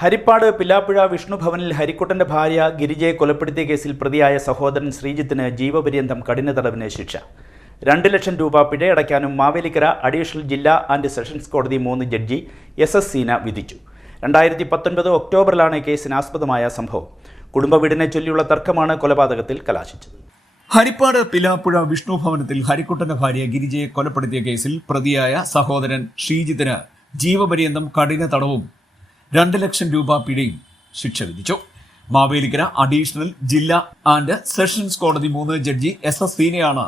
ഹരിപ്പാട് പിലാപ്പുഴ വിഷ്ണുഭവനിൽ ഹരിക്കുട്ടന്റെ ഭാര്യ ഗിരിജയെ കൊലപ്പെടുത്തിയ കേസിൽ പ്രതിയായ സഹോദരൻ ശ്രീജിത്തിന് ജീവപര്യന്തം കഠിന തടവിന് ശിക്ഷ. രണ്ട് ലക്ഷം രൂപ പിഴയടയ്ക്കാനും മാവേലിക്കര അഡീഷണൽ ജില്ലാ ആൻഡ് സെഷൻസ് കോടതി മൂന്ന് ജഡ്ജി എസ് എസ് സീന വിധിച്ചു. രണ്ടായിരത്തി പത്തൊൻപത് ഒക്ടോബറിലാണ് കേസിനാസ്പദമായ സംഭവം. കുടുംബ വീടിനെ ചൊല്ലിയുള്ള തർക്കമാണ് കൊലപാതകത്തിൽ കലാശിച്ചത്. ഹരിപ്പാട് പിലാപ്പുഴ വിഷ്ണുഭവനത്തിൽ ഹരിക്കുട്ടന്റെ ഭാര്യ ഗിരിജയെ കൊലപ്പെടുത്തിയ കേസിൽ പ്രതിയായ സഹോദരൻ ശ്രീജിത്തിന് ജീവപര്യന്തം കഠിന തടവും രണ്ട് ലക്ഷം രൂപ പിഴയും ശിക്ഷ വിധിച്ചു. മാവേലിക്കര അഡീഷണൽ ജില്ലാ ആൻഡ് സെഷൻസ് കോടതി മൂന്ന് ജഡ്ജി എസ് എസ് സീനയാണ്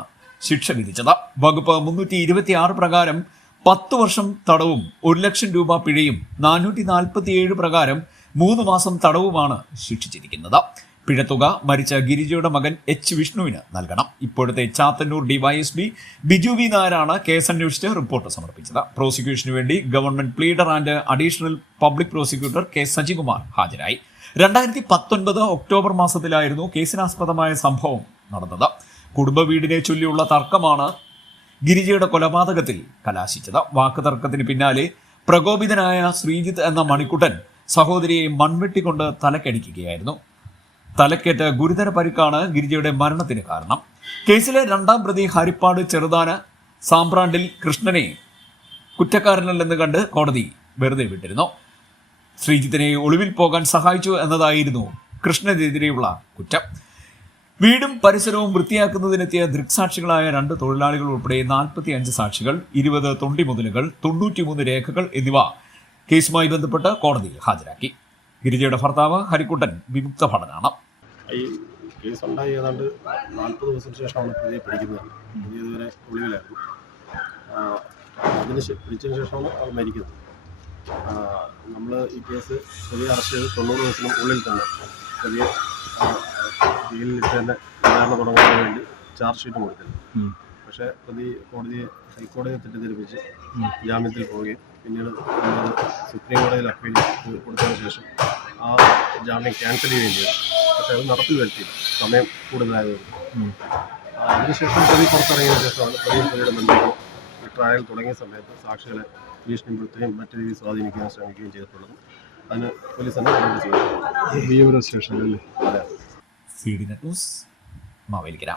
ശിക്ഷ വിധിച്ചത്. വകുപ്പ് മുന്നൂറ്റി ഇരുപത്തിയാറ് പ്രകാരം പത്ത് വർഷം തടവും ഒരു ലക്ഷം രൂപ പിഴയും നാനൂറ്റി നാൽപ്പത്തിയേഴ് പ്രകാരം മൂന്ന് മാസം തടവുമാണ് ശിക്ഷിച്ചിരിക്കുന്നത്. പിഴത്തുക മരിച്ച ഗിരിജയുടെ മകൻ എച്ച് വിഷ്ണുവിന് നൽകണം. ഇപ്പോഴത്തെ ചാത്തന്നൂർ ഡിവൈഎസ്പി ബിജു വി നായരാണ് കേസ് അന്വേഷിച്ച് റിപ്പോർട്ട് സമർപ്പിച്ചത്. പ്രോസിക്യൂഷന് വേണ്ടി government pleader and additional public prosecutor K Sajikumar ഹാജരായി. രണ്ടായിരത്തി പത്തൊൻപത് ഒക്ടോബർ മാസത്തിലായിരുന്നു കേസിനാസ്പദമായ സംഭവം നടന്നത്. കുടുംബ വീടിനെ ചൊല്ലിയുള്ള തർക്കമാണ് ഗിരിജയുടെ കൊലപാതകത്തിൽ കലാശിച്ചത്. വാക്കുതർക്കത്തിന് പിന്നാലെ പ്രകോപിതനായ ശ്രീജിത്ത് എന്ന മണിക്കുട്ടൻ സഹോദരിയെ മൺവെട്ടിക്കൊണ്ട് തലക്കടിക്കുകയായിരുന്നു. തലക്കേറ്റ് ഗുരുതര പരിക്കാണ് ഗിരിജയുടെ മരണത്തിന് കാരണം. കേസിലെ രണ്ടാം പ്രതി ഹരിപ്പാട് ചെറുതാന സാമ്പ്രാണ്ടിൽ കൃഷ്ണനെ കുറ്റക്കാരനല്ലെന്ന് കണ്ട് കോടതി വെറുതെ വിട്ടിരുന്നു. ശ്രീജിത്തിനെ ഒളിവിൽ പോകാൻ സഹായിച്ചു എന്നതായിരുന്നു കൃഷ്ണനെതിരെയുള്ള കുറ്റം. വീടും പരിസരവും വൃത്തിയാക്കുന്നതിനെത്തിയ ദൃക്സാക്ഷികളായ രണ്ട് തൊഴിലാളികൾ ഉൾപ്പെടെ നാൽപ്പത്തി അഞ്ച് സാക്ഷികൾ ഇരുപത് തൊണ്ടി മുതലുകൾ തൊണ്ണൂറ്റിമൂന്ന് രേഖകൾ എന്നിവ കേസുമായി ബന്ധപ്പെട്ട് കോടതിയിൽ ഹാജരാക്കി. ഗിരിജയുടെ ഭർത്താവ് ഹരിക്കുട്ടൻ വിമുക്ത ഭടനാണ് ഈ കേസ് ഉണ്ടായി ഏതാണ്ട് നാൽപ്പത് ദിവസത്തിന് ശേഷമാണ് പ്രതിയെ പിടിക്കുന്നത്. പ്രതി ഇതുവരെ ഒളിവിലായിരുന്നു അതിന് പിടിച്ചതിന് ശേഷമാണ് അവർ മരിക്കുന്നത്. നമ്മൾ ഈ കേസ് പ്രതിയെ അറസ്റ്റ് ചെയ്ത് തൊണ്ണൂറ് ദിവസത്തിന് ഉള്ളിൽ തന്നെ പ്രതിയെ ജയിലിൽ തന്നെ വിചാരണ തുടങ്ങുന്നതിന് വേണ്ടി ചാർജ് ഷീറ്റ് കൊടുത്തിരുന്നു. പക്ഷേ പ്രതി കോടതിയെ ഹൈക്കോടതിയെ തെറ്റിദ്ധരിപ്പിച്ച് ജാമ്യത്തിൽ പോവുകയും പിന്നീട് സുപ്രീം കോടതിയിൽ അപ്പീൽ കൊടുത്തതിന് ശേഷം ആ ജാമ്യം ക്യാൻസൽ ചെയ്യുകയും ചെയ്തു പക്ഷേ അത് നടപ്പിൽ വരുത്തി സമയം കൂടുതലായതുകൊണ്ട്. അതിനുശേഷം പ്രതി പുറത്തിറങ്ങിയ ശേഷമാണ് പ്രതി പ്രതിയുടെ ബന്ധുക്കൾ ഈ ട്രയൽ തുടങ്ങിയ സമയത്ത് സാക്ഷികളെ ഭീഷണിപ്പെടുത്തുകയും മറ്റു രീതിയിൽ സ്വാധീനിക്കാൻ ശ്രമിക്കുകയും ചെയ്തിട്ടുള്ളത്. അതിന് പോലീസ് തന്നെ നടപടി ചെയ്തിട്ടുണ്ട് വിവര സ്റ്റേഷനിലല്ലേ അതെ. C D net news Mavelikkara.